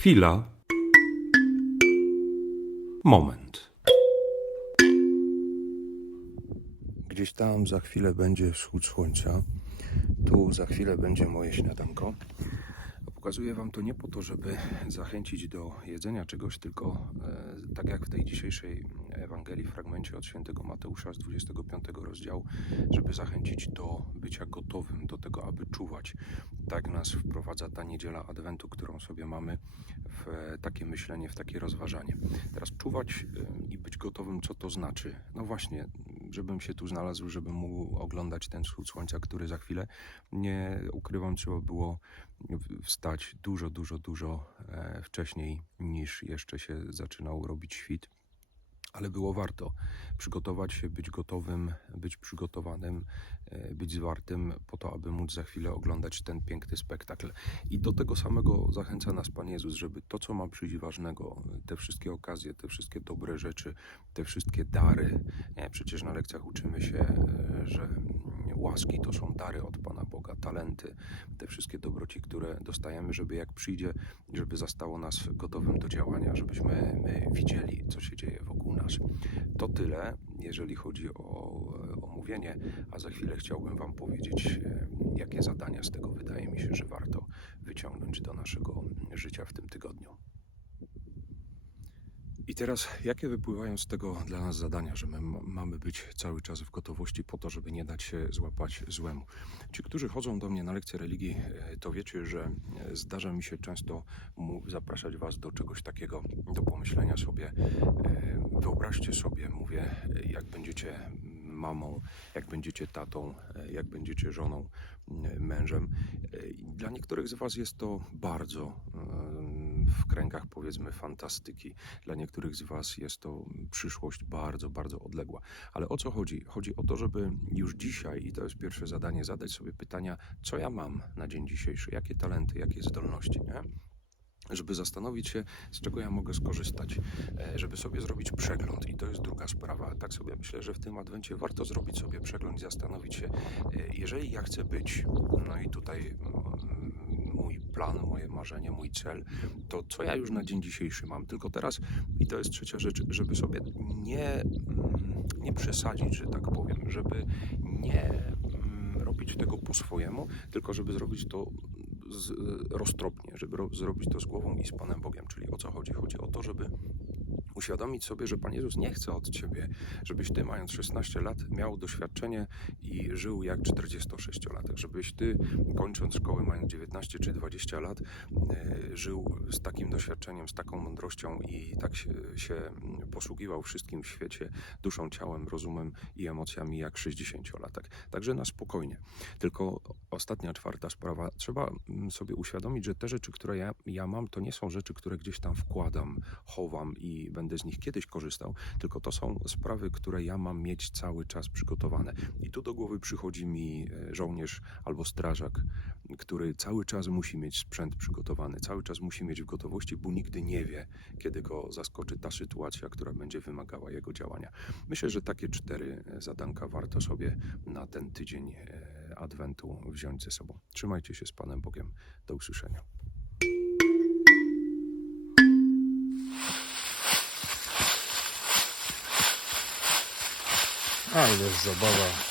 Chwila. Moment. Gdzieś tam za chwilę będzie wschód słońca. Tu za chwilę będzie moje śniadanko. Pokazuję Wam to nie po to, żeby zachęcić do jedzenia czegoś, tylko e, tak jak w tej dzisiejszej Ewangelii, fragmencie od świętego Mateusza z 25 rozdziału, żeby zachęcić do bycia gotowym, do tego, aby czuwać. Tak nas wprowadza ta niedziela Adwentu, którą sobie mamy w e, takie myślenie, w takie rozważanie. Teraz czuwać e, i być gotowym, co to znaczy? No właśnie, żebym się tu znalazł, żebym mógł oglądać ten wschód słońca, który za chwilę, nie ukrywam, trzeba było w- wstać dużo, dużo, dużo e, wcześniej niż jeszcze się zaczynał robić świt. Ale było warto przygotować się, być gotowym, być przygotowanym, e, być zwartym po to, aby móc za chwilę oglądać ten piękny spektakl. I do tego samego zachęca nas Pan Jezus, żeby to, co ma przyjść ważnego, te wszystkie okazje, te wszystkie dobre rzeczy, te wszystkie dary. Nie, przecież na lekcjach uczymy się, e, że łaski to są dary od Pana Boga, talenty, te wszystkie dobroci, które dostajemy, żeby jak przyjdzie, żeby zastało nas gotowym do działania, żebyśmy my widzieli, co się dzieje wokół nas. To tyle, jeżeli chodzi o omówienie, a za chwilę chciałbym Wam powiedzieć, e, jakie zadania z tego wydaje mi się, że warto wyciągnąć do naszego życia w tym tygodniu. I teraz, jakie wypływają z tego dla nas zadania, że my mamy być cały czas w gotowości po to, żeby nie dać się złapać złemu? Ci, którzy chodzą do mnie na lekcje religii, e, to wiecie, że e, zdarza mi się często zapraszać Was do czegoś takiego, do pomyślenia sobie. E, Wyobraźcie sobie, mówię, jak będziecie mamą, jak będziecie tatą, jak będziecie żoną, mężem. Dla niektórych z Was jest to bardzo w kręgach powiedzmy fantastyki. Dla niektórych z Was jest to przyszłość bardzo, bardzo odległa. Ale o co chodzi? Chodzi o to, żeby już dzisiaj, i to jest pierwsze zadanie, zadać sobie pytania, co ja mam na dzień dzisiejszy, jakie talenty, jakie zdolności, nie? Żeby zastanowić się, z czego ja mogę skorzystać, e, żeby sobie zrobić przegląd. I to jest druga sprawa. Tak sobie myślę, że w tym adwencie warto zrobić sobie przegląd i zastanowić się, e, jeżeli ja chcę być, no i tutaj mm, mój plan, moje marzenie, mój cel, to co ja już na dzień dzisiejszy mam. Tylko teraz, i to jest trzecia rzecz, żeby sobie nie, mm, nie przesadzić, że tak powiem, żeby nie mm, robić tego po swojemu, tylko żeby zrobić to z, roztropnie, żeby ro, zrobić to z głową i z Panem Bogiem. Czyli o co chodzi? Chodzi o to, żeby uświadomić sobie, że Pan Jezus nie chce od ciebie, żebyś ty, mając 16 lat, miał doświadczenie i żył jak 46-latek. Żebyś ty, kończąc szkołę, mając 19 czy 20 lat, e, żył z takim doświadczeniem, z taką mądrością i tak się, posługiwał wszystkim w świecie, duszą, ciałem, rozumem i emocjami jak 60-latek. Także na spokojnie. Tylko ostatnia, czwarta sprawa. Trzeba mm, sobie uświadomić, że te rzeczy, które ja, ja mam, to nie są rzeczy, które gdzieś tam wkładam, chowam i będę z nich kiedyś korzystał, tylko to są sprawy, które ja mam mieć cały czas przygotowane. I tu do głowy przychodzi mi e, żołnierz albo strażak, który cały czas musi mieć sprzęt przygotowany, cały czas musi mieć w gotowości, bo nigdy nie wie, kiedy go zaskoczy ta sytuacja, która będzie wymagała jego działania. Myślę, że takie cztery e, zadanka warto sobie na ten tydzień e, Adwentu wziąć ze sobą. Trzymajcie się z Panem Bogiem. Do usłyszenia. A, jest zabawa.